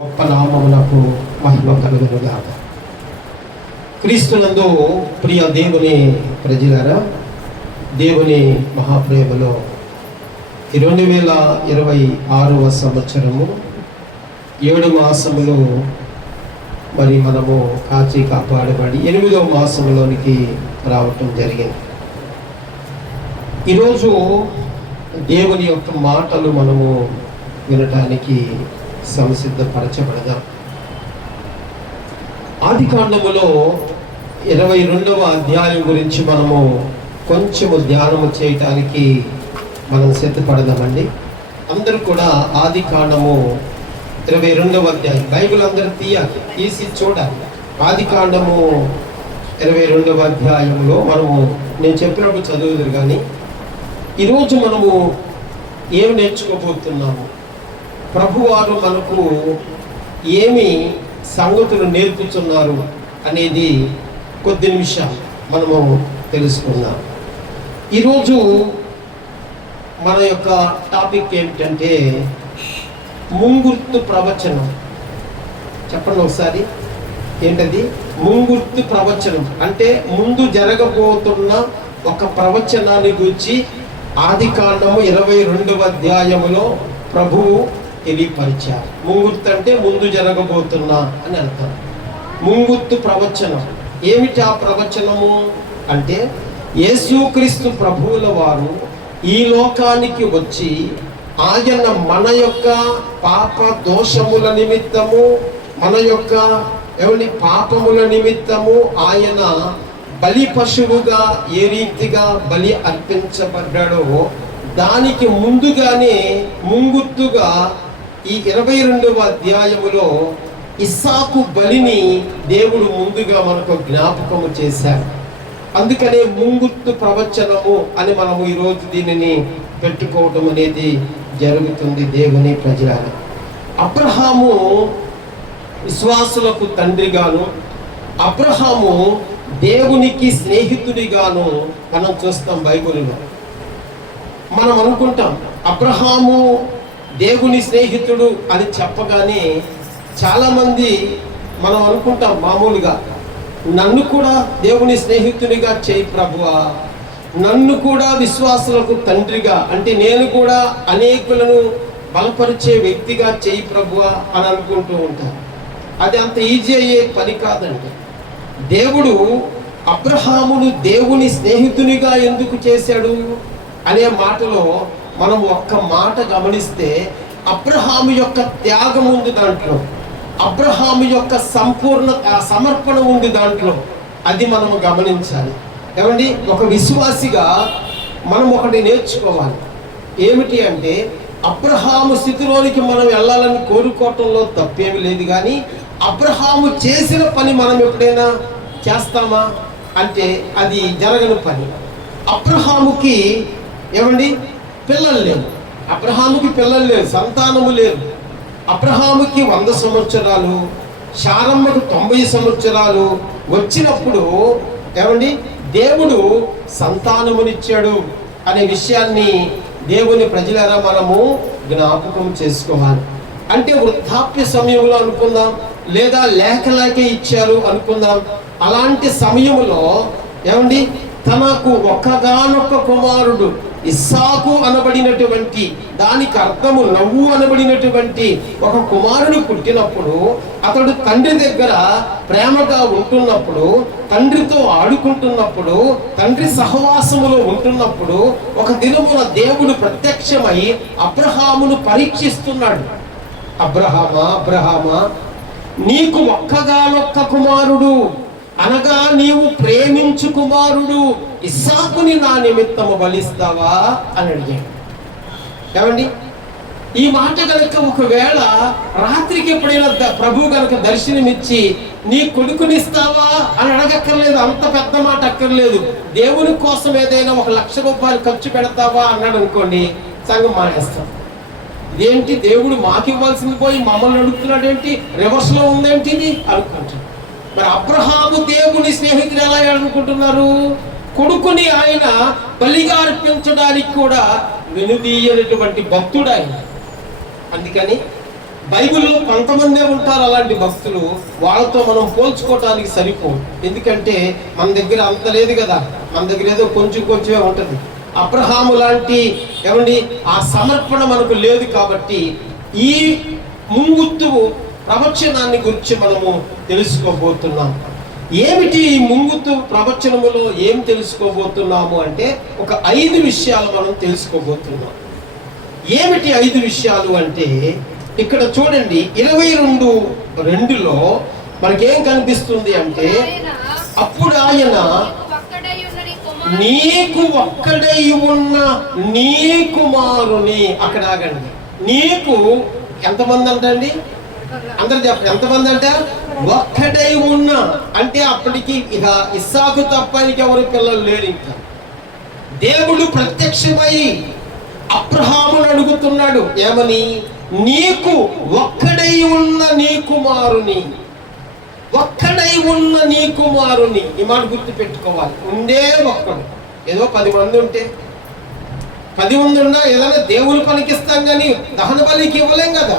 గొప్ప నామమునకు మహిమ కలుగునుగాక. క్రీస్తునందు ప్రియ దేవుని ప్రజలారా, దేవుని మహాప్రేమలో 2026వ సంవత్సరము 7 మాసములు మరి మనము కాచి కాపాడబడి 8వ మాసంలోనికి రావటం జరిగింది. ఈరోజు దేవుని యొక్క మాటలు మనము వినటానికి సంసిద్ధపరచబడదాం. ఆదికాండములో 22వ అధ్యాయం గురించి మనము కొంచెము ధ్యానము చేయటానికి మనం సిద్ధపడదామండి. అందరూ కూడా ఆదికాండము 22వ అధ్యాయం బైబిల్ అందరూ తీసి చూడాలి. ఆదికాండము 22వ అధ్యాయంలో మనము నేను చెప్పినప్పుడు చదువుదురు కానీ ఈరోజు మనము ఏం నేర్చుకోబోతున్నాము, ప్రభువారు మనకు ఏమి సంగతులు నేర్పుతున్నారు అనేది కొద్ది నిమిషాలు మనము తెలుసుకుందాం. ఈరోజు మన యొక్క టాపిక్ ఏమిటంటే ముంగుర్తు ప్రవచనం. చెప్పండి ఒకసారి, ఏంటది? ముంగుర్తు ప్రవచనం అంటే ముందు జరగబోతున్న ఒక ప్రవచనాన్ని గురించి ఆదికాండము 22వ అధ్యాయములో ప్రభువు తెలియపరిచారు. ముంగుర్తు అంటే ముందు జరగబోతున్నా అని అర్థం. ముంగుర్తు ప్రవచనం ఏమిటి? ఆ ప్రవచనము అంటే యేసుక్రీస్తు ప్రభువుల వారు ఈ లోకానికి వచ్చి ఆయన మన యొక్క పాప దోషముల నిమిత్తము, మన యొక్క పాపముల నిమిత్తము ఆయన బలి పశువుగా ఏ రీతిగా బలి అర్పించబడ్డాడో దానికి ముందుగానే ముంగుర్తుగా ఈ 22వ అధ్యాయములో ఇస్సాకు బలిని దేవుడు ముందుగా మనకు జ్ఞాపకము చేశారు. అందుకనే ముంగుర్తు ప్రవచనము అని మనము ఈరోజు దీనిని పెట్టుకోవటం అనేది జరుగుతుంది. దేవుని ప్రజలారా, అబ్రహాము విశ్వాసులకు తండ్రిగాను, అబ్రహాము దేవునికి స్నేహితుడిగాను మనం చూస్తాం బైబిల్లో. మనం అనుకుంటాం అబ్రహాము దేవుని స్నేహితుడు అని చెప్పగానే చాలామంది మనం అనుకుంటాం మామూలుగా, నన్ను కూడా దేవుని స్నేహితునిగా చేయి ప్రభువా, నన్ను కూడా విశ్వాసులకు తండ్రిగా అంటే నేను కూడా అనేకులను బలపరిచే వ్యక్తిగా చేయి ప్రభువా అని అనుకుంటూ ఉంటాను. అది అంత ఈజీ అయ్యే పని కాదండి. దేవుడు అబ్రహామును దేవుని స్నేహితునిగా ఎందుకు చేశాడు అనే మాటలో మనం ఒక్క మాట గమనిస్తే అబ్రహాము యొక్క త్యాగం ఉంది దాంట్లో, అబ్రహాము యొక్క సంపూర్ణ సమర్పణ ఉంది దాంట్లో. అది మనము గమనించాలి. ఏమండి, ఒక విశ్వాసిగా మనం ఒకటి నేర్చుకోవాలి. ఏమిటి అంటే అబ్రహాము స్థితిలోనికి మనం వెళ్ళాలని కోరుకోవటంలో తప్పేమి లేదు, కానీ అబ్రహాము చేసిన పని మనం ఎప్పుడైనా చేస్తామా అంటే అది జరగని పని. అబ్రహాముకి ఏమండి పిల్లలు లేరు, అబ్రహాముకి పిల్లలు లేరు, సంతానము లేరు. అబ్రహాముకి 100 సంవత్సరాలు, శారమ్మకు 90 సంవత్సరాలు వచ్చినప్పుడు ఏమండి దేవుడు సంతానమునిచ్చాడు అనే విషయాన్ని దేవుని ప్రజలారా మనము జ్ఞాపకం చేసుకోవాలి. అంటే వృద్ధాప్య సమయంలో అనుకుందాం, లేదా లేకలేకే ఇచ్చారు అనుకుందాం. అలాంటి సమయంలో ఏమండి తనకు ఒక్కగానొక్క కుమారుడు ఇస్సాకు అనబడినటువంటి, దానికి అర్థము నవ్వు అనబడినటువంటి ఒక కుమారుడు పుట్టినప్పుడు, అతడు తండ్రి దగ్గర ప్రేమగా ఉంటున్నప్పుడు, తండ్రితో ఆడుకుంటున్నప్పుడు, తండ్రి సహవాసములో ఉంటున్నప్పుడు ఒక దినమున దేవుడు ప్రత్యక్షమై అబ్రహామును పరీక్షిస్తున్నాడు. అబ్రహామా, అబ్రహామా, నీకు ఒక్కగానొక్క కుమారుడు అనగా నీవు ప్రేమించు కుమారుడు ఇస్సాకుని నా నిమిత్తము బలిస్తావా అని అడిగాడు. ఏమండి, ఈ మాట కనుక ఒకవేళ రాత్రికి ఎప్పుడైనా ప్రభు కనుక దర్శనమిచ్చి నీ కొడుకునిస్తావా అని అడగక్కర్లేదు, అంత పెద్ద మాట అక్కర్లేదు. దేవుని కోసం ఏదైనా 1,00,000 రూపాయలు ఖర్చు పెడతావా అన్నాడు అనుకోండి, సంఘం మానేస్తాం. ఇదేంటి దేవుడు మాకు ఇవ్వాల్సింది పోయి మమ్మల్ని అడుగుతున్నాడు ఏంటి, రివర్స్లో ఉందేంటి ఇది అనుకుంటాం. మరి అబ్రహాము దేవుని స్నేహితుడు ఎలా అనుకుంటున్నారు? కొడుకుని ఆయన బలిగా అర్పించడానికి కూడా వెనుదీయనటువంటి భక్తుడు ఆయన. అందుకని బైబిల్లో కొంతమందే ఉంటారు అలాంటి భక్తులు. వాళ్ళతో మనం పోల్చుకోవటానికి సరిపోదు. ఎందుకంటే మన దగ్గర అంత లేదు కదా, మన దగ్గర ఏదో కొంచెం కొంచెమే ఉంటుంది. అబ్రహాము లాంటి ఆ సమర్పణ మనకు లేదు. కాబట్టి ఈ ముంగుత్తు ప్రవచనాన్ని గురించి మనము తెలుసుకోబోతున్నాం. ఏమిటి ఈ ముంగుత్తు ప్రవచనములో ఏం తెలుసుకోబోతున్నాము అంటే ఒక 5 విషయాలు మనం తెలుసుకోబోతున్నాం. ఏమిటి 5 విషయాలు అంటే, ఇక్కడ చూడండి 22:2లో మనకేం కనిపిస్తుంది అంటే, అప్పుడు ఆయన నీకు ఒక్కడై ఉన్న నీ కుమారుని, అక్కడ ఆగండి, నీకు ఎంతమంది అంటండి, అందరు చెప్పండి ఎంతమంది అంట, ఒక్కడై ఉన్న అంటే అప్పటికి ఇక ఇస్సాకు తప్ప ఎవరు పిల్లలు లేరు. ఇంకా దేవుడు ప్రత్యక్షమై అబ్రహామును అడుగుతున్నాడు ఏమని, నీకు ఒక్కడై ఉన్న నీ కుమారుని, ఒక్కడై ఉన్న నీ కుమారుని. ఈ మాట గుర్తు పెట్టుకోవాలి. ఉండే ఒక్కడు, ఏదో 10 మంది ఉంటే 10 మంది ఉన్నా ఏదైనా దేవుని పనికిస్తాం కానీ దహన బలికి ఇవ్వలేం కదా.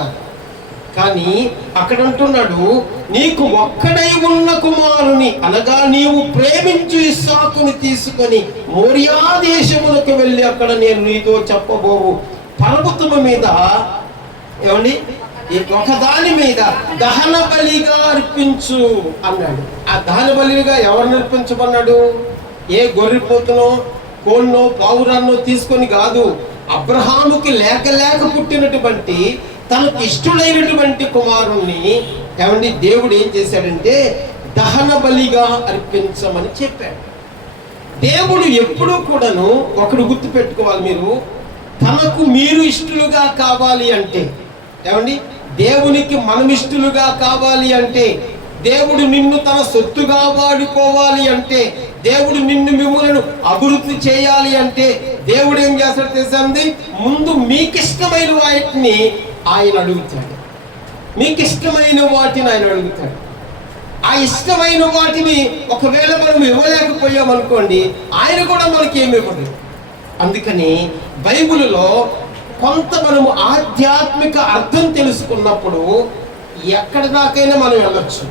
కానీ అక్కడ అంటున్నాడు, నీకు ఒక్కడై ఉన్న కుమారుని అనగా నీవు ప్రేమించు ఇస్సాకుని తీసుకొని మోరియా దేశములకు వెళ్ళి అక్కడ నేను నీతో చెప్పబోవు పర్వతము మీద ఒకదాని మీద దహన బలిగా అర్పించు అన్నాడు. ఆ దహన బలిగా ఎవరిని అర్పించమన్నాడు? ఏ గొర్రెపోతునో కోళ్ళనో పావురాన్నో తీసుకొని కాదు, అబ్రహాముకి లేక పుట్టినటువంటి తనకు ఇష్టడైనటువంటి కుమారుణ్ణి దేవుడు ఏం చేశాడంటే దహన బలిగా అర్పించమని చెప్పాడు. దేవుడు ఎప్పుడూ కూడాను ఒకడు గుర్తు పెట్టుకోవాలి మీరు, తనకు మీరు ఇష్టలుగా కావాలి అంటే దేవునికి మనం ఇష్టలుగా కావాలి అంటే, దేవుడు నిన్ను తన సొత్తుగా వాడుకోవాలి అంటే, దేవుడు మిమ్మల్ని అభివృద్ధి చేయాలి అంటే దేవుడు ఏం చేస్తాడు తెలుసండి, ముందు మీకిష్టమైన వాటిని ఆయన అడుగుతాడు. మీకు ఇష్టమైన వాటిని ఆయన అడుగుతాడు. ఆ ఇష్టమైన వాటిని ఒకవేళ మనం ఇవ్వలేకపోయామనుకోండి, ఆయన కూడా మనకి ఏమి ఇవ్వదు. అందుకని బైబిల్లో కొంత మనము ఆధ్యాత్మిక అర్థం తెలుసుకున్నప్పుడు ఎక్కడి దాకైనా మనం వెళ్ళొచ్చు.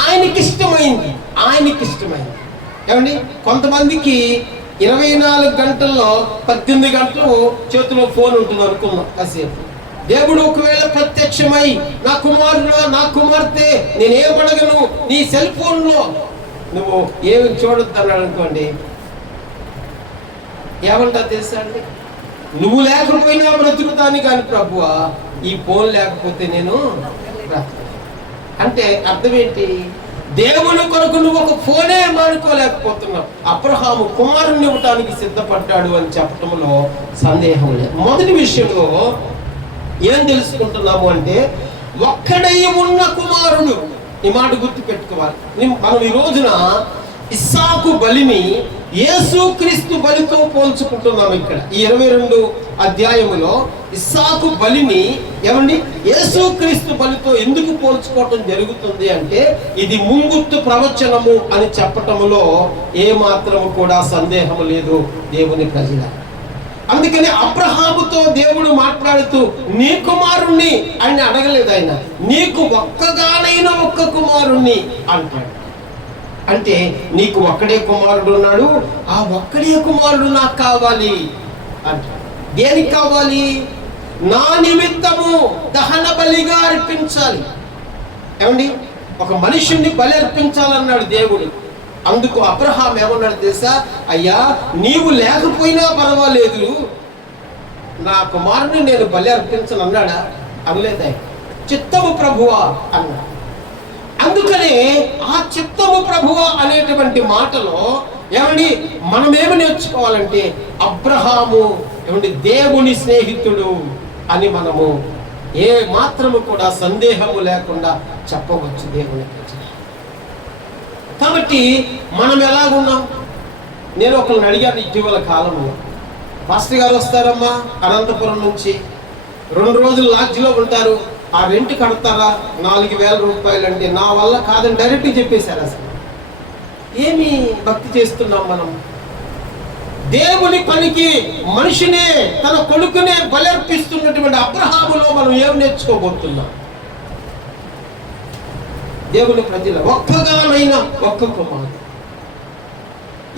ఆయనకి ఇష్టమైంది. కొంతమందికి 24 గంటల్లో 18 గంటలు చేతిలో ఫోన్ ఉంటుంది అనుకున్నాం కాసేపు. దేవుడు ఒకవేళ ప్రత్యక్షమై నా కుమారుడు నా కుమార్తె నేనేం అడగను, నీ సెల్ ఫోన్లో నువ్వు ఏమి చూడొద్దు అన్నాడు అనుకోండి, ఏమంటా తెలుసా అండి, నువ్వు లేకపోయినా బ్రతుకుతాను కానీ ప్రభువా ఈ ఫోన్ లేకపోతే నేను అంటే అర్థం ఏంటి? దేవుని కొరకు నువ్వు ఒక ఫోనే మానుకోలేకపోతున్నావు. అబ్రహాము కుమారుని ఇవ్వటానికి సిద్ధపడ్డాడు అని చెప్పటంలో సందేహం లేదు. మొదటి విషయంలో ఏం తెలుసుకుంటున్నాము అంటే, ఒక్కడై ఉన్న కుమారుడు. ఈ మాట గుర్తు పెట్టుకోవాలి. మనం ఈ రోజున ఇస్సాకు బలిని యేసుక్రీస్తు బలితో పోల్చుకుంటున్నాం. ఇక్కడ ఈ 22 అధ్యాయములో ఇస్సాకు బలిని యేసుక్రీస్తు బలితో ఎందుకు పోల్చుకోవటం జరుగుతుంది అంటే, ఇది ముంగుత్తు ప్రవచనము అని చెప్పటములో ఏ మాత్రము కూడా సందేహము లేదు దేవుని ప్రజల. అందుకని అబ్రహాముతో దేవుడు మాట్లాడుతూ నీ కుమారుణ్ణి ఆయన అడగలేదు. ఆయన నీకు ఒక్కగానైన ఒక్క కుమారుణ్ణి అంటాడు. అంటే నీకు ఒక్కడే కుమారుడు ఉన్నాడు, ఆ ఒక్కడే కుమారుడు నాకు కావాలి అంటాడు. దేనికి కావాలి? నా నిమిత్తము దహన బలిగా అర్పించాలి. ఒక మనుషుణ్ణి బలి అర్పించాలన్నాడు దేవుడు. అందుకు అబ్రహాం ఏమన్నాడు తెలుసా? అయ్యా నీవు లేకపోయినా పర్వాలేదు, నా కుమారుని నేను బలి అర్పించను అన్నాడా? అనలేదా? చిత్తము ప్రభువా అన్నాడు. అందుకనే ఆ చిత్తము ప్రభువా అనేటువంటి మాటలో మనమేమి నేర్చుకోవాలంటే, అబ్రహాము దేవుని స్నేహితుడు అని మనము ఏ మాత్రము కూడా సందేహము లేకుండా చెప్పవచ్చు దేవుని. కాబట్టి మనం ఎలాగున్నాం? నేను ఒకరిని అడిగాను ఇటీవల కాలంలో, పాస్టర్ గారు వస్తారమ్మా అనంతపురం నుంచి, 2 రోజులు లాడ్జిలో ఉంటారు, ఆ రెంట్ కడతారా 4,000 రూపాయలు అంటే నా వల్ల కాదని డైరెక్ట్గా చెప్పేశారు. అసలు ఏమి భక్తి చేస్తున్నాం మనం? దేవుని పనికి మనిషినే, తన కొడుకునే బలర్పిస్తున్నటువంటి అబ్రహాములో మనం ఏం నేర్చుకోబోతున్నాం? దేవుని ప్రజల ఒక్కగానైనా ఒక్క కుమారుడు.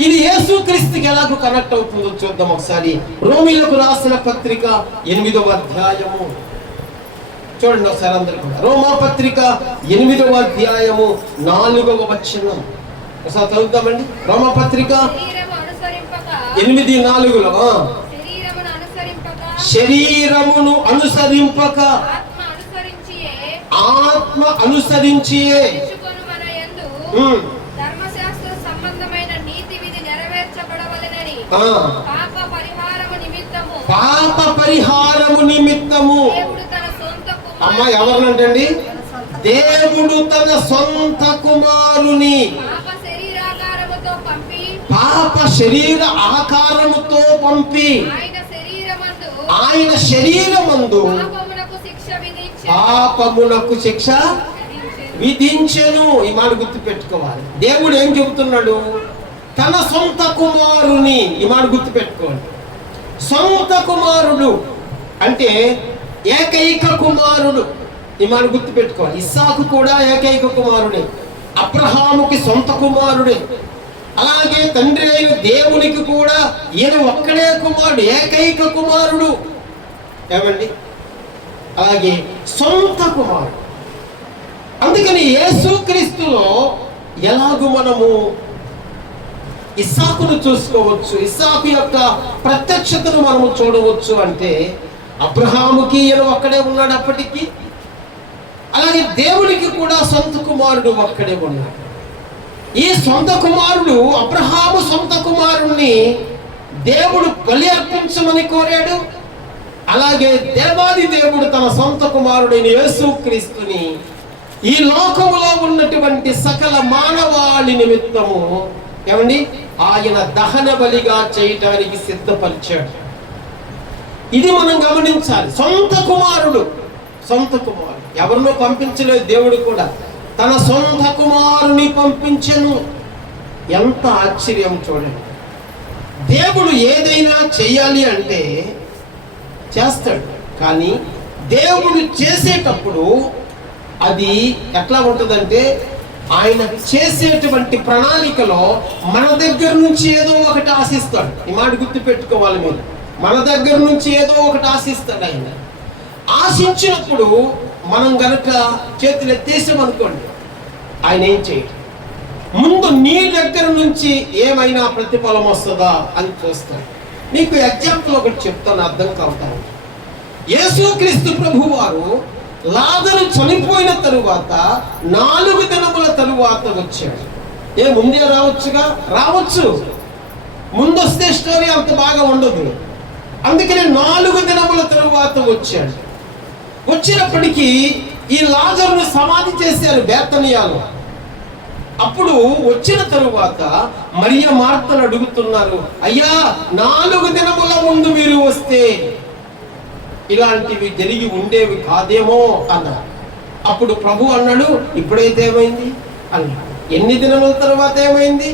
ఇది యేసుక్రీస్తుకి ఎలాగో కనెక్ట్ అవుతుందో చూద్దాం ఒకసారి. రోమీయులకు రాసిన పత్రిక 8వ అధ్యాయము చూడండి ఒకసారి అందరూ కూడా. రోమా పత్రిక 8వ అధ్యాయము 4వ వచనం ఒకసారి చదువుతామండి. రోమా పత్రిక 8:4లో శరీరమును అనుసరింపక ఆత్మ అనుసరించియే పాప పరిహారము నిమిత్తము అమ్మ ఎవరినంటండి? దేవుడు తన సొంత కుమారుని పాప శరీర ఆకారముతో పంపి ఆయన శరీరమందు పాపమునకు శిక్ష విధించెను. ఈ మాట గుర్తు పెట్టుకోవాలి. దేవుడు ఏం చెబుతున్నాడు? తన సొంత కుమారుని. ఈ మాట గుర్తు పెట్టుకోండి. సొంత కుమారుడు అంటే ఏకైక కుమారుడు. ఈ మాట గుర్తు పెట్టుకోవాలి. ఇస్సాకు కూడా ఏకైక కుమారుడే, అబ్రహాముకి సొంత కుమారుడే. అలాగే తండ్రి అయిన దేవునికి కూడా ఈయన ఒక్కడే కుమారుడు, ఏకైక కుమారుడు. ఏమండి? అలాగే సొంత కుమారుడు. అందుకని యేసుక్రీస్తులో ఎలాగూ మనము ఇస్సాకును చూసుకోవచ్చు, ఇస్సాకు యొక్క ప్రత్యక్షతను మనము చూడవచ్చు. అంటే అబ్రహాముకి ఈయన ఒక్కడే ఉన్నాడు అప్పటికి, అలాగే దేవునికి కూడా సొంత కుమారుడు ఒక్కడే ఉన్నాడు. ఈ సొంత కుమారుడు అబ్రహాము సొంత కుమారుణ్ణి దేవుడు బలి అర్పించమని కోరాడు. అలాగే దేవాది దేవుడు తన సొంత కుమారుడైన యేసుక్రీస్తుని ఈ లోకములో ఉన్నటువంటి సకల మానవాళి నిమిత్తము ఏమండి ఆయన దహన బలిగా చేయటానికి సిద్ధపరిచాడు. ఇది మనం గమనించాలి. సొంత కుమారుడు, సొంత కుమారుడు ఎవరినో పంపించలేదు. దేవుడు కూడా తన సొంత కుమారుని పంపించెను. ఎంత ఆశ్చర్యం చూడండి. దేవుడు ఏదైనా చెయ్యాలి అంటే చేస్తాడు, కానీ దేవుడు చేసేటప్పుడు అది ఎట్లా ఉంటుందంటే ఆయన చేసేటువంటి ప్రణాళికలో మన దగ్గర నుంచి ఏదో ఒకటి ఆశిస్తాడు. ఈ మాట గుర్తు పెట్టుకోవాలి మీరు. మన దగ్గర నుంచి ఏదో ఒకటి ఆశిస్తాడు ఆయన. ఆశించినప్పుడు మనం గనక చేతులు ఎత్తేసామనుకోండి, ఆయన ఏం చేయడు. ముందు నీ దగ్గర నుంచి ఏమైనా ప్రతిఫలం వస్తుందా అని చూస్తాడు. మీకు ఎగ్జాంపుల్ ఒకటి చెప్తాను, అర్థం కావటానికి. యేసుక్రీస్తు ప్రభు వారు లాజరు చనిపోయిన తరువాత 4 దినముల తరువాత వచ్చాడు. ముందే రావచ్చుగా? రావచ్చు. ముందొస్తే స్టోరీ అంత బాగా ఉండదు. అందుకనే 4 దినముల తరువాత వచ్చాడు. వచ్చినప్పటికీ ఈ లాజరును సమాధి చేశారు బేతనియాలో. అప్పుడు వచ్చిన తరువాత మరియ మార్తను అడుగుతున్నారు, అయ్యా 4 దినముల ముందు మీరు వస్తే ఇలాంటివి జరిగి ఉండేవి కాదేమో అన్నారు. అప్పుడు ప్రభు అన్నాడు, ఇప్పుడైతే ఏమైంది అన్నాడు. ఎన్ని దినముల తర్వాత ఏమైంది?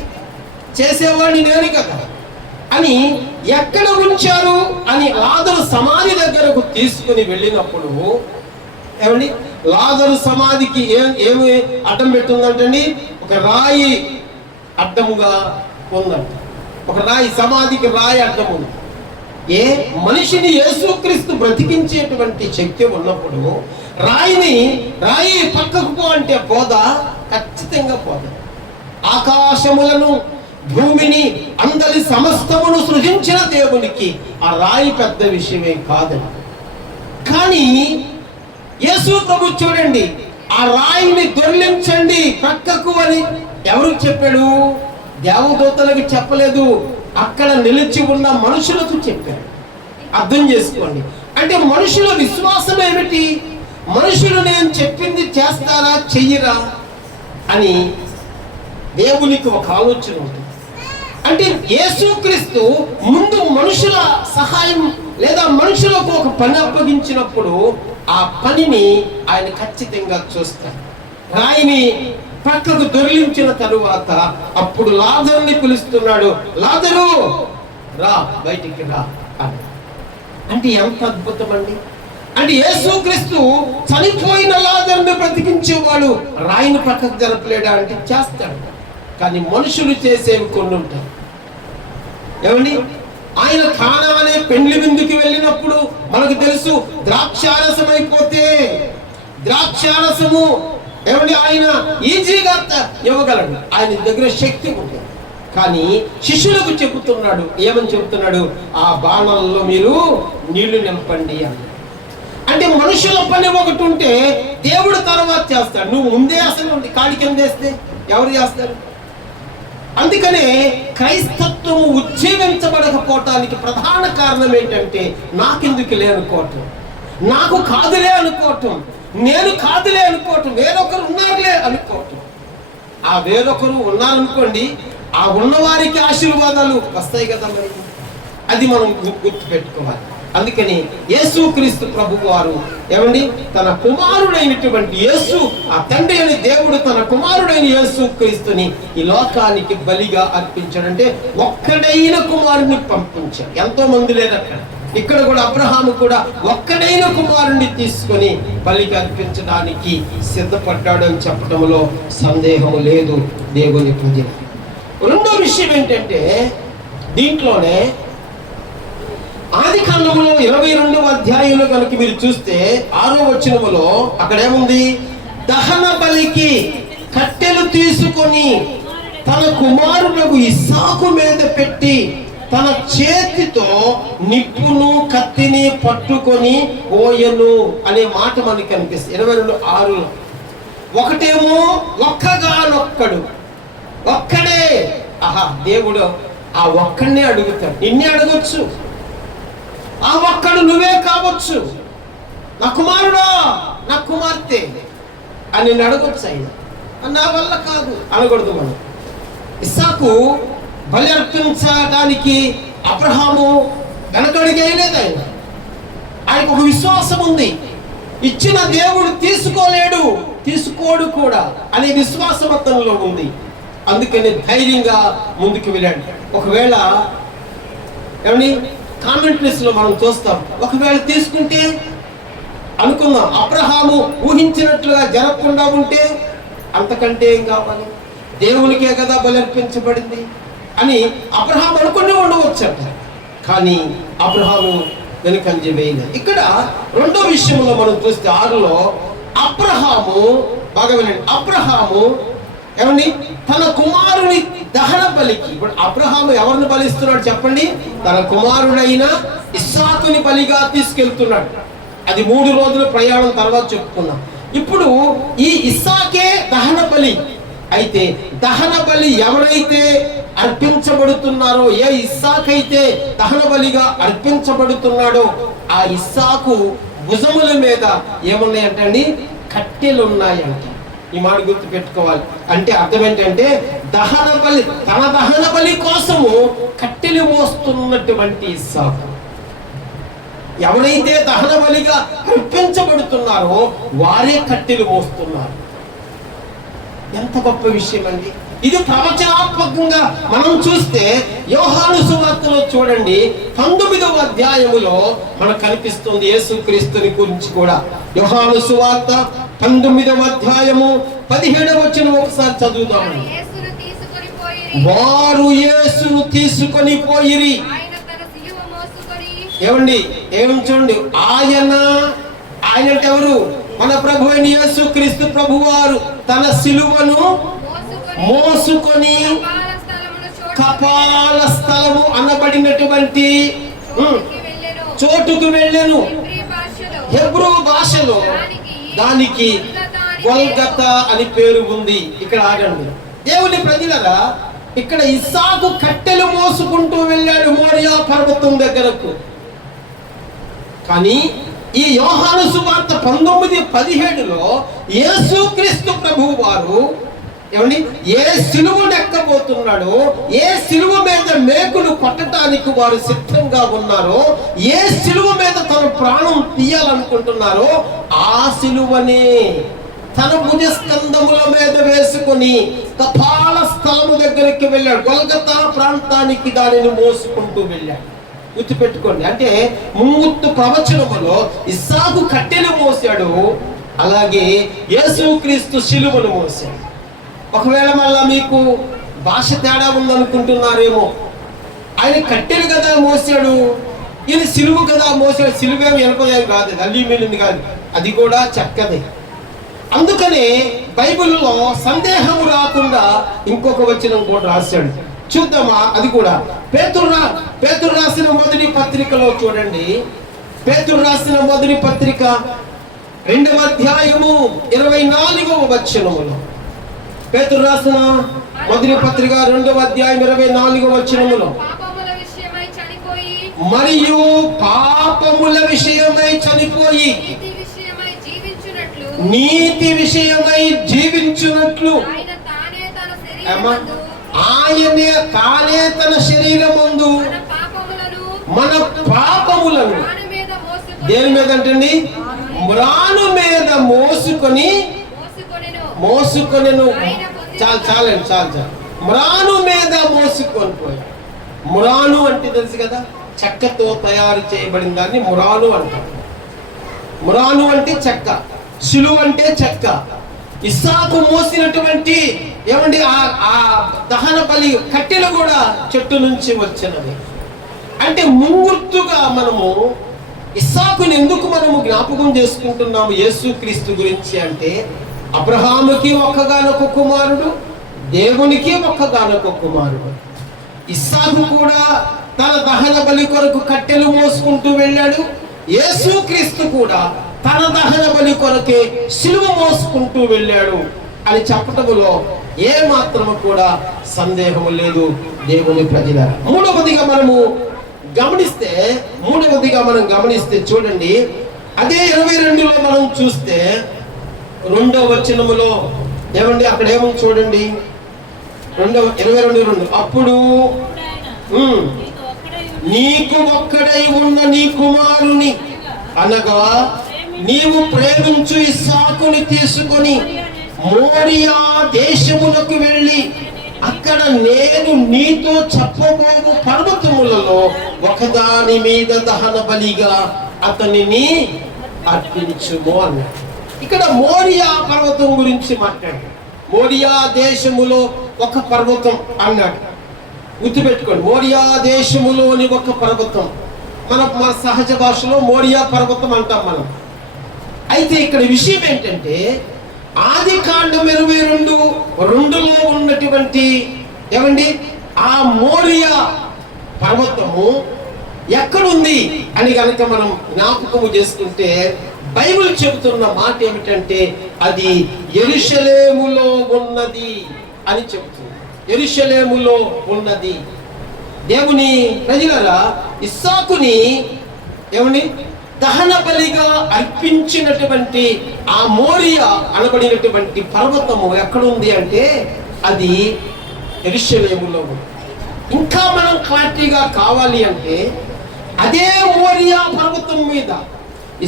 చేసేవాడిని నేను కదా అని. ఎక్కడ ఉంచారు అని లాజరు సమాధి దగ్గరకు తీసుకుని వెళ్ళినప్పుడు ఏమండి లాజరు సమాధికి ఏమి అడ్డం పెట్టుందంటండి? ఒక రాయి అడ్డముగా ఉందంట. ఒక రాయి, సమాధికి రాయి అడ్డం ఉంది. మనిషిని యేసుక్రీస్తు బ్రతికించేటువంటి శక్తి ఉన్నప్పుడు రాయి పక్కకు పో అంటే పోదా? ఖచ్చితంగా పోదా. ఆకాశములను భూమిని అందరి సమస్తమును సృజించిన దేవునికి ఆ రాయి పెద్ద విషయమే కాదని. కానీ యేసు ప్రభు చూడండి, ఆ రాయిని దొర్లించండి పక్కకు అని ఎవరికి చెప్పాడు? దేవదూతలకు చెప్పలేదు, అక్కడ నిలిచి ఉన్న మనుషులకు చెప్పాడు. అర్థం చేసుకోండి. అంటే మనుషుల విశ్వాసం ఏమిటి? మనుషులు నేను చెప్పింది చేస్తారా చెయ్యరా అని దేవునికి ఒక ఆలోచన ఉంటుంది. అంటే యేసుక్రీస్తు ముందు మనుషుల సహాయం లేదా మనుషులకు ఒక పని అప్పగించినప్పుడు ఆ పనిని ఆయన ఖచ్చితంగా చూస్తారు. రాయిని పక్కకు దొరిలించిన తరువాత అప్పుడు లాజరుని పిలుస్తున్నాడు, లాజరు రా బయటికి రా అని. అంటే ఎంత అద్భుతం అండి. అంటే యేసుక్రీస్తు చనిపోయిన లాజరుని బ్రతికించేవాడు రాయిని పక్కకు జరపలేడా అంటే చేస్తాడు. కానీ మనుషులు చేసేవి కొన్ని ఉంటాయి. ఏమండి, ఆయన కానా అనే పెండ్లి విందుకి వెళ్ళినప్పుడు మనకు తెలుసు ద్రాక్షారసం అయిపోతే ద్రాక్షారసము ఏమండి ఆయన ఈజీగా ఇవ్వగలడు, ఆయన దగ్గర శక్తి ఉంటుంది. కానీ శిష్యులకు చెబుతున్నాడు, ఏమని చెబుతున్నాడు? ఆ బాణల్లో మీరు నీళ్లు నింపండి అని. అంటే మనుషుల పని ఒకటి ఉంటే దేవుడు తర్వాత చేస్తాడు. నువ్వు ముందే అసలు కాడి కింద వేస్తే ఎవరు చేస్తారు? అందుకనే క్రైస్తత్వం ఉజ్జీవించబడకపోవటానికి ప్రధాన కారణం ఏంటంటే నాకెందుకులే అనుకోవటం, నాకు కాదులే అనుకోవటం, నేను కాదులే అనుకోవటం, వేరొకరు ఉన్నారులే అనుకోవటం. ఆ వేరొకరు ఉన్నారనుకోండి, ఆ ఉన్నవారికి ఆశీర్వాదాలు వస్తాయి కదా. మరి అది మనం గుర్తుపెట్టుకోవాలి. అందుకని యేసుక్రీస్తు ప్రభువు వారు ఏమండి తన కుమారుడైనటువంటి యేసు, ఆ తండ్రి అని దేవుడు తన కుమారుడైన యేసుక్రీస్తుని ఈ లోకానికి బలిగా అర్పించాడంటే ఒక్కడైన కుమారుని పంపించాడు. ఎంతో మంది లేరు అక్కడ. ఇక్కడ కూడా అబ్రహాము కూడా ఒక్కడైన కుమారుణ్ణి తీసుకొని బలిగా అర్పించడానికి సిద్ధపడ్డాడు అని చెప్పడంలో సందేహం లేదు. దేవుని పూజ. రెండో విషయం ఏంటంటే దీంట్లోనే ఆదికాండములో 22వ అధ్యాయంలో కనుక మీరు చూస్తే 6వ వచనములో అక్కడ ఏముంది? దహన బలికి కట్టెలు తీసుకొని తన కుమారులకు ఇస్సాకు మీద పెట్టి తన చేతితో నిప్పును కత్తిని పట్టుకొని పోయెను అనే మాట మనకి కనిపిస్తుంది 22:6. ఒకటేమో ఒక్కగానొక్కడు, ఒక్కడే. ఆహా, దేవుడు ఆ ఒక్కడినే అడుగుతాడు. నిన్నే అడగొచ్చు, ఆ ఒక్కడు నువ్వే కావచ్చు. నా కుమారుడా, నా కుమార్తె అని నేను అడగొచ్చు. ఆయన నా వల్ల కాదు అనకూడదు. మనం ఇస్సాకు బలి అర్పించడానికి అబ్రహాము వెనకడిగేయలేదు. ఆయనకు ఒక విశ్వాసం ఉంది. ఇచ్చిన దేవుడు తీసుకోలేడు, తీసుకోడు కూడా అనే విశ్వాసం అతనిలో ఉంది. అందుకని ధైర్యంగా ముందుకు వెళ్ళాడు. ఒకవేళ ఏమని కామెంట్ లిస్ట్ లో మనం చూస్తాం, ఒకవేళ తీసుకుంటే అనుకుందాం అబ్రహాము ఊహించినట్లుగా జరగకుండా ఉంటే అంతకంటే ఏం కావాలి? దేవునికే కదా బలి అర్పించబడింది అని అబ్రహాము అనుకుని ఉండవచ్చట. కానీ అబ్రహాము వెనుకంజ వేయలేదు. ఇక్కడ రెండో విషయంలో మనం చూస్తే 6లో అబ్రహాము, బాగా వినండి, అబ్రహాము ఏమండి తన కుమారుని దహన బలికి, ఇప్పుడు అబ్రహాము ఎవరిని బలిస్తున్నాడు చెప్పండి? తన కుమారుడైన ఇస్సాకుని బలిగా తీసుకెళ్తున్నాడు. అది 3 రోజుల ప్రయాణం తర్వాత చెప్పుకున్నాం. ఇప్పుడు ఈ ఇస్సాకే దహన బలి అయితే, దహన బలి ఎవరైతే అర్పించబడుతున్నారో, ఏ ఇస్సాకైతే దహన బలిగా అర్పించబడుతున్నాడో ఆ ఇస్సాకు భుజముల మీద ఏమున్నాయంటండి? కట్టెలు ఉన్నాయంట. ఈ మాట గుర్తు పెట్టుకోవాలి. అంటే అర్థం ఏంటంటే దహన బలి, తన దహన బలి కోసము కట్టెలు మోస్తున్నటువంటి ఇస్సాకు. ఎవరైతే దహన బలిగా అర్పించబడుతున్నారో వారే కట్టెలు మోస్తున్నారు. ఎంత గొప్ప విషయం అండి ఇది. ప్రవచనాత్మకంగా మనం చూస్తే యోహాను సువార్తలో చూడండి 19వ అధ్యాయములో మనకు కనిపిస్తుంది యేసుక్రీస్తుని గురించి కూడా. యోహాను సువార్త 19వ అధ్యాయము 17వ వచనం ఒకసారి చదువుదామండి. వారు యేసును తీసుకొని పోయిరి. ఏమండి, ఏం చూడండి, ఆయన అంటే ఎవరు? మన ప్రభు అయిన యేసుక్రీస్తు ప్రభువారు తన సిలువను మోసుకొని కపాల స్థలము అనబడినటువంటి చోటుకు వెళ్ళెను. హెబ్రూ భాషలో దానికి గొల్గతా అని పేరు ఉంది. ఇక్కడ ఆగండి దేవుని ప్రజలరా, ఇక్కడ ఇస్సాకు కట్టెలు మోసుకుంటూ వెళ్ళాడు మోరియా పర్వతం దగ్గరకు. కానీ ఈ యోహాను సువార్త 19:17లో యేసుక్రీస్తు ప్రభువు వారు ఏమండి ఏ సిలువను ఎక్కబోతున్నాడో, ఏ సిలువ మీద మేకులు కొట్టడానికి వారు సిద్ధంగా ఉన్నారో, ఏ సిలువ మీద తన ప్రాణం తీయాలనుకుంటున్నారో ఆ సిలువనే తన భుజస్కంధముల మీద వేసుకొని కపాల స్థలము దగ్గరికి వెళ్ళాడు. గొల్గొతా ప్రాంతానికి దానిని మోసుకుంటూ వెళ్ళాడు. గుర్తుపెట్టుకోండి, అంటే ముంగుత్తు ప్రవచనములో ఇస్సాకు కట్టెలు మోసాడు, అలాగే యేసుక్రీస్తు శిలువను మోసాడు. ఒకవేళ మళ్ళా మీకు భాష తేడా ఉందనుకుంటున్నారేమో. ఆయన కట్టెలు కదా మోసాడు, ఈయన సిలువ కదా మోసాడు. సిలువేం ఎనపదేం కాదు, అల్యూమినియం కాదు, అది కూడా చెక్కదే. అందుకనే బైబిల్లో సందేహము రాకుండా ఇంకొక వచనం కూడా రాశాడు. చూద్దామా అది కూడా. పేతురు రాసిన మొదటి పత్రికలో చూడండి. పేతురు రాసిన మొదటి పత్రిక 2వ అధ్యాయము 24వ వచనములో. పేతురు రాసిన మొదటి పత్రిక 2వ అధ్యాయం 24వ వచనములో, మరియు పాపముల విషయమై చనిపోయి నీతి విషయమై జీవించున్నట్లు ఆయనే తానే తన శరీరమందు మన పాపములను దేని మీద అంటండి, మ్రాను మీద మోసుకొనెను. చాలు మ్రాను మీద మోసుకొని పోయి. మ్రాను అంటే తెలుసు కదా, చెక్కతో తయారు చేయబడిన దాన్ని మ్రాను అంటారు. మ్రాను అంటే చెక్క, శిలువ అంటే చెక్క. ఇస్సాకు మోసినటువంటి ఏమండి ఆ దహన బలి కట్టెలు కూడా చెట్టు నుంచి వచ్చినవి. అంటే ముంగుర్తుగా మనము ఇస్సాకుని ఎందుకు మనము జ్ఞాపకం చేసుకుంటున్నాము యేసుక్రీస్తు గురించి అంటే, అబ్రహాముకి ఒక్కగానొక కుమారుడు, దేవునికి ఒక్కగానొక కుమారుడు. ఇస్సాకు కూడా తన దహన బలి కొరకు కట్టెలు మోసుకుంటూ వెళ్ళాడు. యేసుక్రీస్తు కూడా తన దహన బలి కొరకే సిలువ మోసుకుంటూ వెళ్ళాడు అని చెప్పటములో ఏ మాత్రము కూడా సందేహము లేదు దేవుని ప్రజలారా. మూడవదిగా మనం గమనిస్తే చూడండి, అదే 22లో మనం చూస్తే 2వ వచనములో ఏమండి అక్కడ ఏమో చూడండి, 22:2 అప్పుడు నీకు ఒక్కడై ఉన్న నీ కుమారుని అనగా నీవు ప్రేమించు ఇస్సాకుని తీసుకొని మోరియా దేశములకు వెళ్ళి అక్కడ నేను నీతో చెప్పబోవు పర్వతములలో ఒకదాని మీద దహన బలిగా అతనిని అర్పించుము అన్నాడు. ఇక్కడ మోరియా పర్వతం గురించి మాట్లాడు. మోరియా దేశములో ఒక పర్వతం అన్నాడు. గుర్తుపెట్టుకోండి, మోరియా దేశములోని ఒక పర్వతం. మన సహజ భాషలో మోరియా పర్వతం అంటాం మనం. అయితే ఇక్కడ విషయం ఏంటంటే, ఆదికాండం 22:2లో ఉన్నటువంటి ఏమండి ఆ మోరియా పర్వతము ఎక్కడుంది అని కనుక మనం జ్ఞాపకము చేసుకుంటే, బైబిల్ చెబుతున్న మాట ఏమిటంటే అది యెరూషలేములో ఉన్నది అని చెబుతుంది. యెరూషలేములో ఉన్నది. దేవుని ప్రజలారా, ఇస్సాకుని ఏమని దహన బలిగా అర్పించినటువంటి ఆ మోరియా అనబడినటువంటి పర్వతము ఎక్కడుంది అంటే అది యెరూషలేములో ఉంది. ఇంకా మనం క్లారిటీగా కావాలి అంటే, అదే మోరియా పర్వతం మీద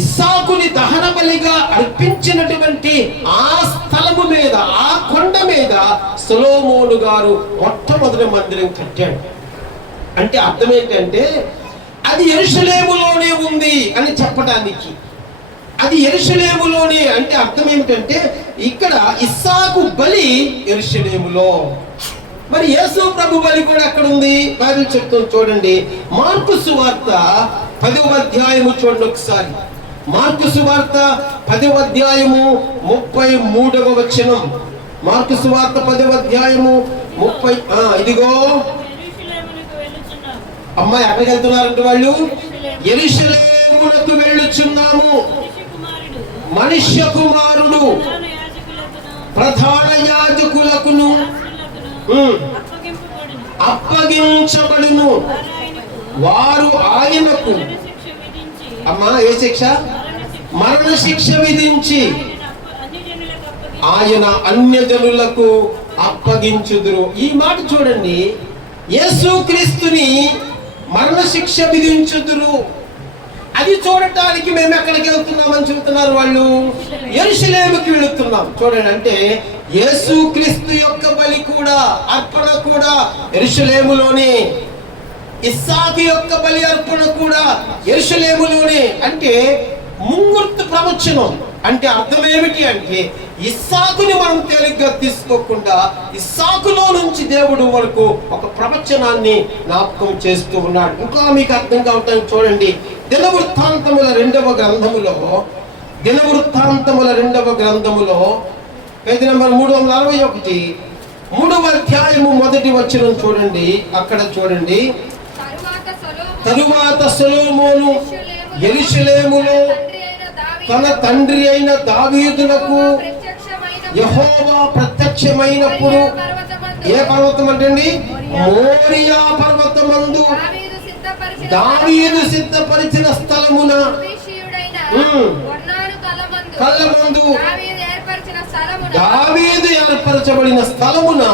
ఇస్సాకుని దహన బలిగా అర్పించినటువంటి ఆ స్థలము మీద, ఆ కొండ మీద సొలొమోను గారు మొట్టమొదటి మందిరం కట్టాడు. అంటే అర్థం ఏంటంటే అది యెరూషలేములోనే ఉంది అని చెప్పడానికి. అది యెరూషలేములోనే అంటే అర్థం ఏమిటంటే ఇక్కడ ఇస్సాకు బలి యెరూషలేములో, మరి యేసు ప్రభు బలి కూడా అక్కడ ఉంది. బైబిల్ చెప్తుంది చూడండి, మార్కు సువార్త 10వ అధ్యాయము చూడండి ఒకసారి. మార్కు సువార్త 10వ అధ్యాయము 33వ వచనం. మార్కు సువార్త 10వ అధ్యాయము 30. ఇదిగో అమ్మాయి ఎక్కడికి వెళ్తున్నారంటే వాళ్ళు యెరూషలేమునకు వెళ్ళుచున్నాము. మనుష్య కుమారుడు ప్రధాన యాజకులకును అప్పగించబడును. వారు ఆయనకు ఏ శిక్ష? మరణ శిక్ష విధించి ఆయన అన్యజనులకు అప్పగించుదురు. ఈ మాట చూడండి, యేసుక్రీస్తుని మరణ శిక్ష విధించుదురు. అది చూడటానికి మేము ఎక్కడికి వెళ్తున్నామని చెబుతున్నారు వాళ్ళు? యెరూషలేముకి వెళుతున్నాం. చూడండి, అంటే యేసుక్రీస్తు యొక్క బలి కూడా, అర్పణ కూడా యెరూషలేములోనే. ఇస్సాకు యొక్క బలి అర్పణ కూడా యెరూషలేములోనే. అంటే ముంగుర్తు ప్రవచనం అంటే అర్థం ఏమిటి అంటే, ఇస్సాకుని మనం తేలిగ్గా తీసుకోకుండా ఇస్సాకులో నుంచి దేవుడు వరకు ఒక ప్రవచనాన్ని జ్ఞాపకం చేస్తూ ఉన్నాడు. ఇంకా మీకు అర్థం కావటానికి చూడండి, దినవృత్తాంతముల రెండవ గ్రంథములో పేజీ నెంబర్ 361, 3వ అధ్యాయము 1వ వచనం చూడండి. అక్కడ చూడండి, తరువాత సొలొమోను యెరూషలేములో తన తండ్రి అయిన దావీదునకు యెహోవా ప్రత్యక్షమైనప్పుడు, ఏ పర్వతం అంటే మోరియా పర్వతమందు దావీదు సిద్ధపరిచిన స్థలమున, కళ్ళమందు దావీదు ఏర్పరచబడిన స్థలమున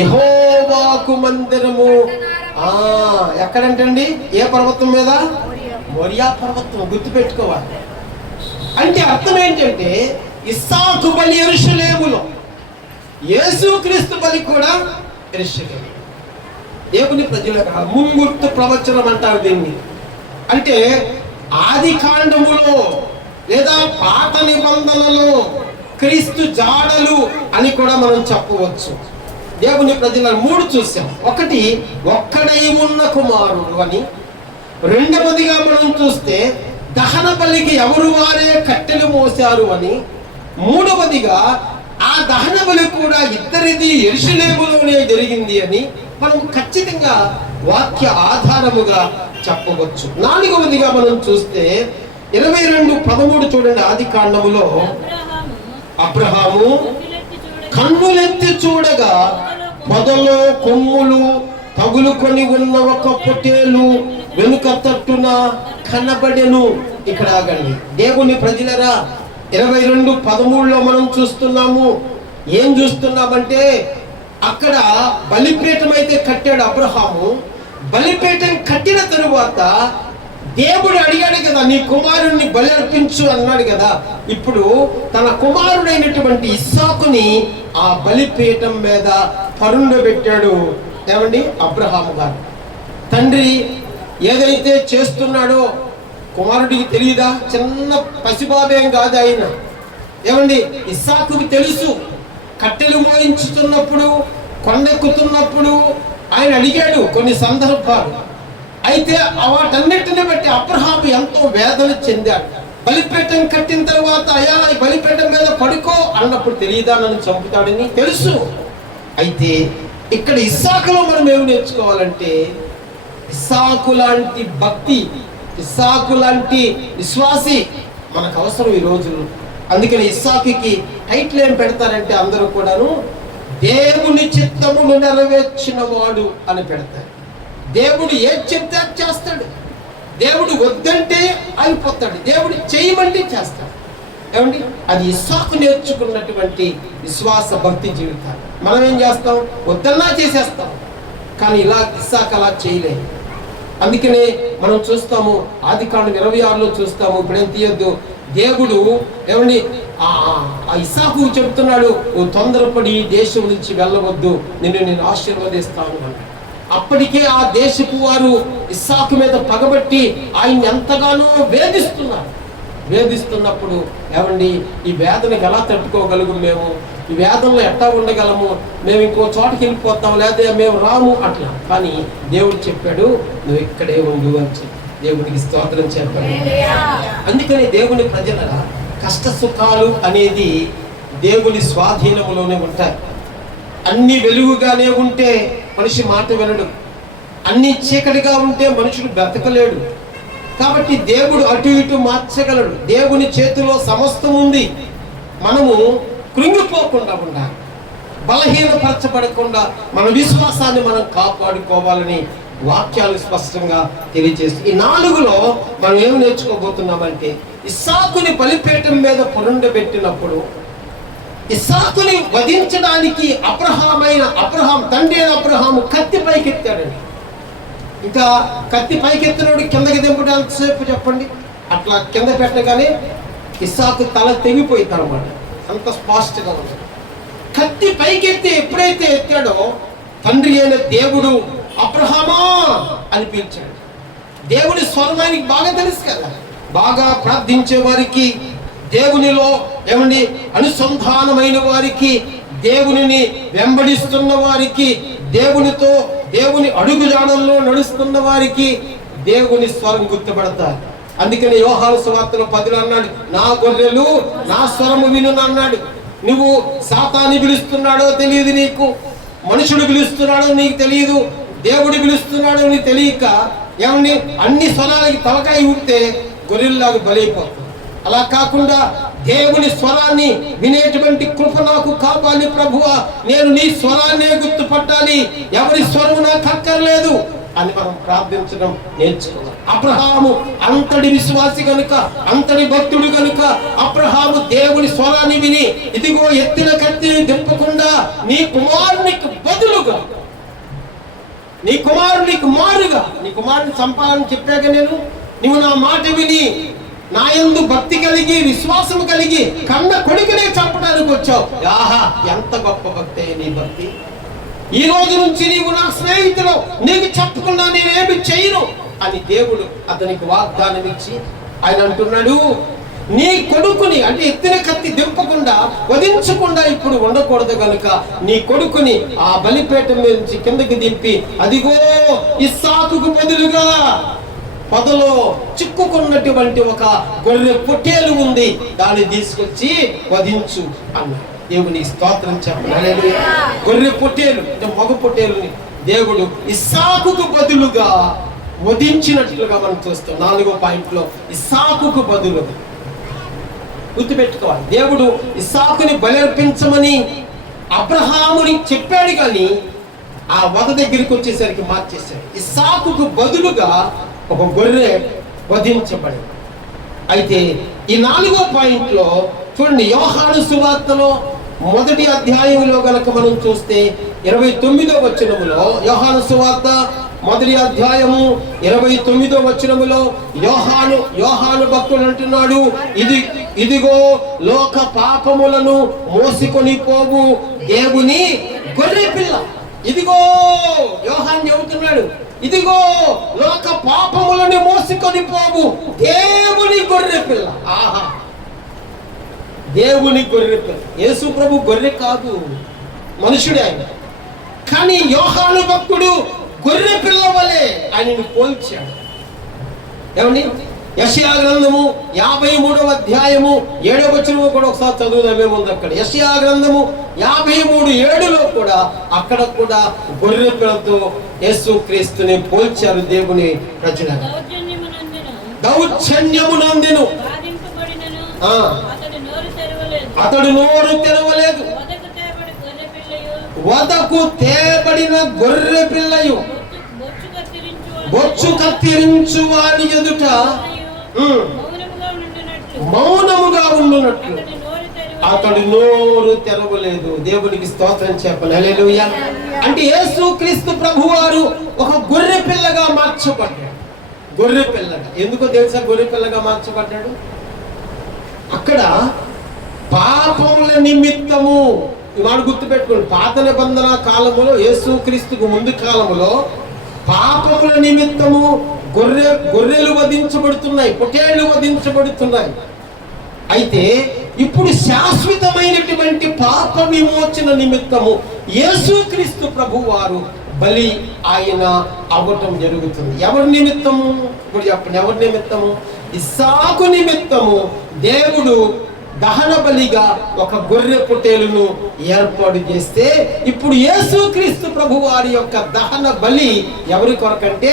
యెహోవాకు మందిరము. ఎక్కడంటండి? ఏ పర్వతం మీద? మోరియా పర్వతం. గుర్తుపెట్టుకోవాలి. అంటే అర్థం ఏంటంటే, ఇస్సాకు బలి యెరూషలేములో, యేసుక్రీస్తు బలి కూడా యెరూషలేము. దేవుని ప్రజలుగా ముంగుర్తు ప్రవచనం అంటారు దీన్ని. అంటే ఆది కాండములో లేదా పాత నిబంధనలో క్రీస్తు జాడలు అని కూడా మనం చెప్పవచ్చు. దేవుని ప్రజల 3 చూసాం. ఒకటి, ఒక్కడై ఉన్న కుమారుడు అని. రెండవదిగా మనం చూస్తే దహన బలికి ఎవరు వారే కట్టెలు మోశారు అని. మూడవదిగా ఆ దహన బలి కూడా ఇద్దరిది యెరూషలేములోనే జరిగింది అని మనం ఖచ్చితంగా వాక్య ఆధారముగా చెప్పవచ్చు. నాలుగవదిగా మనం చూస్తే 22:13 చూడండి. ఆది కాండములో అబ్రహాము కన్నులెత్తి చూడగా పొదలో కొమ్ములు తగులుకొని ఉన్న ఒక పొట్టేలు వెనుక తట్టున కనబడెను. ఇక్కడ ఆగండి దేవుని ప్రజలరా, 22:13లో మనం చూస్తున్నాము. ఏం చూస్తున్నామంటే, అక్కడ బలిపీఠం అయితే కట్టాడు అబ్రహాము. బలిపీఠం కట్టిన తరువాత దేవుడు అడిగాడు కదా, నీ కుమారుణ్ణి బలి అర్పించు అన్నాడు కదా. ఇప్పుడు తన కుమారుడైనటువంటి ఇస్సాకుని ఆ బలిపీఠం మీద పరుండబెట్టాడు. ఏమండి? అబ్రహాము గారు. తండ్రి ఏదైతే చేస్తున్నాడో కుమారుడికి తెలియదా? చిన్న పసిబాబేం కాదు ఆయన. ఏమండి? ఇస్సాకుకి తెలుసు. కట్టెలు మోయించుతున్నప్పుడు, కొండెక్కుతున్నప్పుడు ఆయన అడిగాడు కొన్ని సందర్భాలు. అయితే వాటన్నిటిని బట్టి అబ్రహాము ఎంతో వేదన చెందాడు. బలిపీఠం కట్టిన తర్వాత, అయ్యా ఈ బలిపీఠం మీద పడుకో అన్నప్పుడు తెలియదా నన్ను చంపుతాడని తెలుసు. అయితే ఇక్కడ ఇస్సాకులో మనం ఏమి నేర్చుకోవాలంటే, ఇస్సాకు లాంటి భక్తి, ఇస్సాకు లాంటి విశ్వాసి మనకు అవసరం ఈ రోజుల్లో. అందుకని ఇస్సాకుకి టైటిల్ ఏం పెడతారంటే అందరూ కూడాను, దేవుని చిత్తమును నెరవేర్చిన వాడు అని పెడతారు. దేవుడు ఏది చెప్తే అది చేస్తాడు. దేవుడు వద్దంటే అయిపోతాడు. దేవుడు చేయమంటే చేస్తాడు. ఏమండి? అది ఇస్సాకు నేర్చుకున్నటువంటి విశ్వాస భక్తి జీవితాలు. మనం ఏం చేస్తాం? వద్దన్నా చేసేస్తాం. కానీ ఇలా ఇస్సాకు అలా చేయలేదు. అందుకనే మనం చూస్తాము, ఆది కాండం 26లో చూస్తాము. ఇప్పుడేం తీయొద్దు. దేవుడు ఏమండి ఆ ఇస్సాకు చెప్తున్నాడు, నువ్వు తొందరపడి దేశం నుంచి వెళ్ళవద్దు, నేను ఆశీర్వదిస్తాను అన్నాడు. అప్పటికే ఆ దేశపు వారు ఇస్సాకు మీద పగబట్టి ఆయన ఎంతగానో వేధిస్తున్నప్పుడు ఏమండి, ఈ వేదనకి ఎలా తట్టుకోగలుగు, మేము ఈ వేదనలో ఎట్లా ఉండగలము, మేము ఇంకో చోటకి వెళ్ళిపోతాం, లేదా మేము రాము అట్లా. కానీ దేవుడు చెప్పాడు, నువ్వు ఇక్కడే ఉండు అని చెప్పి. దేవుడికి స్తోత్రం చెప్పాడు. అందుకని దేవుని ప్రజల కష్ట సుఖాలు అనేది దేవుని స్వాధీనములోనే ఉంటాయి. అన్ని వెలుగుగానే ఉంటే మనిషి మాట వినడు. అన్ని చీకటిగా ఉంటే మనుషుడు బ్రతకలేడు. కాబట్టి దేవుడు అటు ఇటు మార్చగలడు. దేవుని చేతిలో సమస్తం ఉంది. మనము కృంగిపోకుండా ఉండాలి, బలహీనపరచబడకుండా మన విశ్వాసాన్ని మనం కాపాడుకోవాలని వాక్యాలు స్పష్టంగా తెలియజేస్తుంది. ఈ 4లో మనం ఏమి నేర్చుకోబోతున్నామంటే, ఇస్సాకుని బలిపీఠం మీద పురుండబెట్టినప్పుడు ఇస్సాకుని వధించడానికి అబ్రహాం తండ్రి అయిన అబ్రహాము కత్తి పైకెత్తాడండి. ఇంకా కత్తి పైకెత్తినోడు కిందకి దింపడం ఎంతసేపు చెప్పండి? అట్లా కింద పెట్టగానే ఇస్సాకు తల తెగిపోయింది అనమాట. అంత స్పష్టంగా ఉంది. కత్తి పైకెత్తి ఎప్పుడైతే ఎత్తాడో తండ్రి అయిన దేవుడు అబ్రహామా అని పిలిచాడు. దేవుని స్వరం ఆయనకి బాగా తెలుసు కదా. బాగా ప్రార్థించే వారికి, దేవునిలో ఏమండి అనుసంధానమైన వారికి, దేవునిని వెంబడిస్తున్న వారికి, దేవునితో దేవుని అడుగుజాడల్లో నడుస్తున్న వారికి దేవుని స్వరం గుర్తుపడతారు. అందుకని యోహాను సువార్తలో 10 అన్నాడు, నా గొర్రెలు నా స్వరము వినును అన్నాడు. నువ్వు సాతాన్ని పిలుస్తున్నాడో తెలియదు నీకు, మనుషుడు పిలుస్తున్నాడో నీకు తెలియదు, దేవుడు పిలుస్తున్నాడో నీకు తెలియక ఏమని అన్ని స్వరాలకి తలకాయ ఊపితే గొర్రెల్లాగా బలైపోతుంది. అలా కాకుండా దేవుని స్వరాన్ని వినేటువంటి కృప నాకు కావాలి ప్రభువా, నేను నీ స్వరాన్నే గుర్తుపట్టాలి, ఎవరి స్వరం నాకు అక్కర్లేదు అని మనం ప్రార్థించడం నేర్చుకోవాలి. అబ్రహాము అంతటి విశ్వాసి కనుక, అంతటి భక్తుడు కనుక అబ్రహాము దేవుని స్వరాన్ని విని, ఇదిగో ఎత్తిన కత్తిని దింపకుండా నీ కుమారునికి బదులుగా, నీ కుమారునికి మారుగా, నీ కుమారుని చంపాలని చెప్పాక నువ్వు నా మాట విని నా యందు భక్తి కలిగి విశ్వాసం కలిగి కన్న కొడుకునే చంపడానికి వచ్చావు. ఆహా, ఎంత గొప్ప భక్తి నీ భక్తి. ఈ రోజు నుంచి నీవు నా స్నేహితుడు, నీకు చెప్పకుండా నేనేమి చేయను అని దేవుడు అతనికి వాగ్దానం ఇచ్చి ఆయన అంటున్నాడు, నీ కొడుకుని అంటే ఎత్తిన కత్తి దింపకుండా వధించకుండా ఇప్పుడు ఉండకూడదు కనుక నీ కొడుకుని ఆ బలిపీఠం మీద నుంచి కిందకి దింపి, అదిగో ఇస్సాకుకు బదులుగా పొదలో చిక్కుకున్నటువంటి ఒక గొర్రె పొట్టేలు ఉంది, దాన్ని తీసుకొచ్చి వధించు అన్నాడు. దేవుని స్తోత్రం చెప్పండి. గొర్రె పొట్టేలు అంటే మగ పొట్టేలుని దేవుడు ఇస్సాకుకు బదులుగా వధించినట్లుగా మనం చూస్తాం. 4వ పాయింట్లో ఇస్సాకుకు బదులుగా గుర్తుపెట్టుకోవాలి. దేవుడు ఇస్సాకుని బలర్పించమని అబ్రహాముని చెప్పాడు, కానీ ఆ వధ దగ్గరికి వచ్చేసరికి మార్చేశాడు. ఇస్సాకుకు బదులుగా ఒక గొర్రె వధించబడింది. అయితే ఈ 4వ పాయింట్లో చూడండి, యోహాను సువార్తలో 1వ అధ్యాయంలో గనక మనం చూస్తే 29వ వచనములో, యోహాను సువార్త 1వ అధ్యాయము 29వ వచనములో యోహాను భక్తుడు అంటున్నాడు, ఇదిగో లోక పాపములను మోసుకొని పోవు దేవుని గొర్రె పిల్ల. ఇదిగో యోహాను చెబుతున్నాడు, ఇదిగో లోక పాపములను మోసుకొని పోవు దేవుని గొర్రె పిల్ల. ఆహా, దేవుని గొర్రె పిల్ల. యేసు ప్రభు గొర్రె కాదు, మనుషుడే ఆయన. కానీ యోహాను భక్తుడు గొర్రె పిల్ల వలె ఆయనను పోల్చాడు. ఏమండి, యెషయా గ్రంథము 53వ అధ్యాయము 7వ వచనము కూడా ఒకసారి చదువుదామేముంది అక్కడ. యెషయా గ్రంథము 53:7లో కూడా అక్కడ కూడా గొర్రె పిల్లతో యేసు క్రీస్తుని పోల్చారు దేవుని ప్రజలను. దౌర్జన్యమునందెను, అతడు నోరు తెరవలేదు, వదకు తేబడిన గొర్రె పిల్లయు బొచ్చు కత్తిరించు వాని ఎదుట మౌనముగా ఉండునట్లు అతడు నోరు తెరవలేదు. దేవునికి స్తోత్రం చెప్పాలి. హల్లెలూయా. అంటే యేసు క్రీస్తు ప్రభువారు ఒక గొర్రె పిల్లగా మార్చబడ్డాడు. గొర్రె పిల్లగా ఎందుకో తెలుసా గొర్రె పిల్లగా మార్చబడ్డాడు? అక్కడ పాపముల నిమిత్తము, ఇవాళ గుర్తుపెట్టుకోండి, పాత నిబంధన కాలములో యేసు క్రీస్తుకు ముందు కాలములో పాపముల నిమిత్తము గొర్రెలు వధించబడుతున్నాయి, పొట్టేళ్లు వధించబడుతున్నాయి. అయితే ఇప్పుడు శాశ్వతమైనటువంటి పాప విమోచన నిమిత్తము యేసుక్రీస్తు ప్రభువారు బలి ఆయన అవ్వటం జరుగుతుంది. ఎవరి నిమిత్తము? ఇప్పుడు చెప్పండి, ఎవరి నిమిత్తము? ఇస్సాకు నిమిత్తము దేవుడు దహన బలిగా ఒక గొర్రె పొట్టేలును ఏర్పాటు చేస్తే, ఇప్పుడు యేసుక్రీస్తు ప్రభు వారి యొక్క దహన బలి ఎవరి కొరకంటే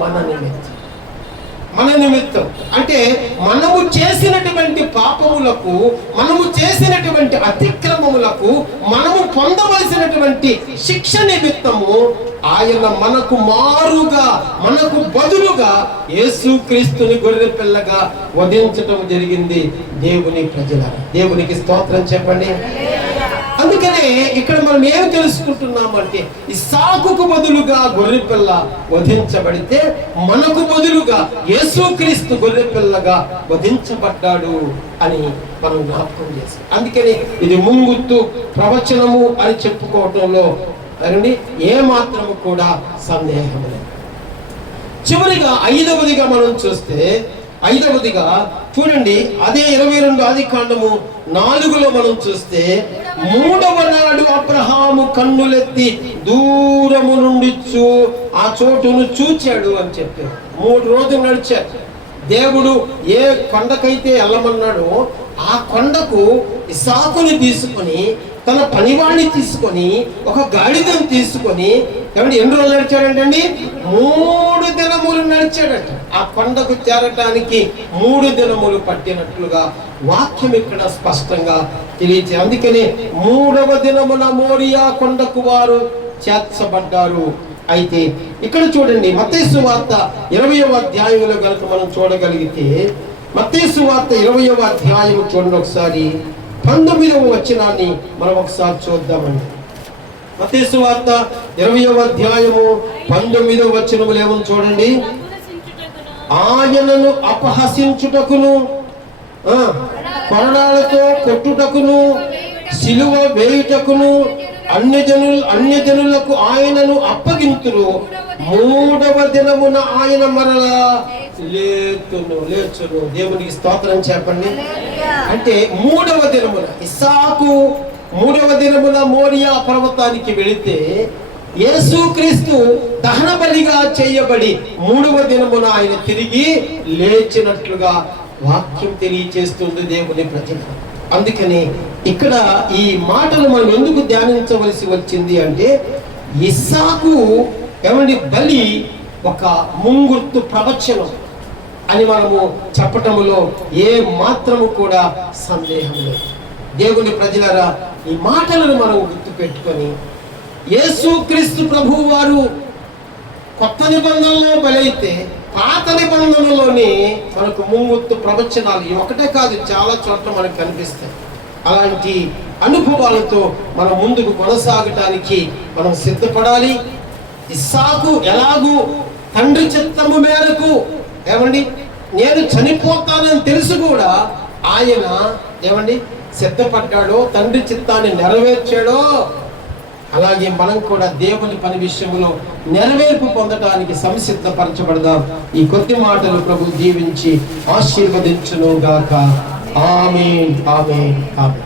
మన నిమిత్తం. మన నిమిత్తం అంటే మనము చేసినటువంటి పాపములకు, మనము చేసినటువంటి అతిక్రమములకు మనము పొందవలసినటువంటి శిక్ష నిమిత్తము ఆయన మనకు మారుగా, మనకు బదులుగా యేసుక్రీస్తుని గొర్రె పిల్లగా వధించటం జరిగింది. దేవుని ప్రజల దేవునికి స్తోత్రం చెప్పండి. అందుకనే ఇక్కడ మనం ఏమి తెలుసుకుంటున్నామంటే ఇస్సాకుకు బదులుగా గొర్రెపిల్ల వధించబడితే మనకు బదులుగా యేసుక్రీస్తు గొర్రెపిల్లగా వధించబడ్డాడు అని మనం జ్ఞాపకం చేస్తాం. అందుకని ఇది ముంగుర్తు ప్రవచనము అని చెప్పుకోవటంలో ఏ మాత్రము కూడా సందేహం లేదు. చివరిగా ఐదవదిగా మనం చూస్తే, ఐదవదిగా చూడండి, అదే 22 ఆదికాండము 4లో మనం చూస్తే, మూడవ నాడు అబ్రహాము కన్నులెత్తి దూరము నుండి ఆ చోటును చూచాడు అని చెప్పారు. 3 రోజులు నడిచారు. దేవుడు ఏ కొండకైతే వెళ్ళమన్నాడో ఆ కొండకు ఇస్సాకుని తీసుకొని, తన పనివాడిని తీసుకొని, ఒక గాడిదను తీసుకొని ఎన్ని రోజులు నడిచాడంటండి? 3 దినములు నడిచాడట. ఆ కొండకు చేరటానికి 3 దినములు పట్టినట్లుగా వాక్యం ఇక్కడ స్పష్టంగా తెలియజేది. అందుకనే 3వ దినమున మోరియా కొండకు వారు చేర్చబడ్డారు. అయితే ఇక్కడ చూడండి, మత్తయి సువార్త 20వ అధ్యాయంలో కనుక మనం చూడగలిగితే, మత్తయి సువార్త 20వ అధ్యాయం చూడండి ఒకసారి, 19వ వచనాన్ని మనం ఒకసారి చూద్దామండి. మత్తయి సువార్త 20వ అధ్యాయము 19వ వచనములు ఏమని చూడండి. ఆయనను అపహసించుటకును, కొరడాలతో కొట్టుటకును, సిలువ వేయుటకును అన్యజనులకు ఆయనను అప్పగింతురు. 3వ దినమున ఆయన మరలా లేచును. దేవునికి స్తోత్రం చెప్పండి. అంటే 3వ దినమున ఇస్సాకు 3వ దినమున మోరియా పర్వతానికి వెళితే యేసుక్రీస్తు దహన బలిగా చేయబడి 3వ దినమున ఆయన తిరిగి లేచినట్లుగా వాక్యం తెలియచేస్తుంది దేవుని ప్రజలు. అందుకని ఇక్కడ ఈ మాటలు మనం ఎందుకు ధ్యానించవలసి వచ్చింది అంటే, ఇస్సాకు బలి ఒక ముంగుర్తు ప్రవచనం అని మనము చెప్పటములో ఏ మాత్రము కూడా సందేహం లేదు. దేవుని ప్రజలారా, ఈ మాటలను మనం గుర్తు పెట్టుకొని, యేసుక్రీస్తు ప్రభువు వారు కొత్త నిబంధనలో బలైతే పాత నిబంధనలోని మనకు ముంగుర్తు ప్రవచనాలు ఒకటే కాదు, చాలా చోట్ల మనకు కనిపిస్తాయి. అలాంటి అనుభవాలతో మనం ముందుకు కొనసాగటానికి మనం సిద్ధపడాలి. ఇస్సాకు ఎలాగూ తండ్రి చిత్తము మేరకు నేను చనిపోతానని తెలుసు కూడా ఆయన సిద్ధపడ్డాడో, తండ్రి చిత్తాన్ని నెరవేర్చాడో, అలాగే మనం కూడా దేవుని పని విషయంలో నెరవేర్పు పొందడానికి సంసిద్ధపరచబడదాం. ఈ కొద్ది మాటలు ప్రభు దీవించి ఆశీర్వదించును గాక. ఆమేన్, ఆమేన్, ఆమేన్.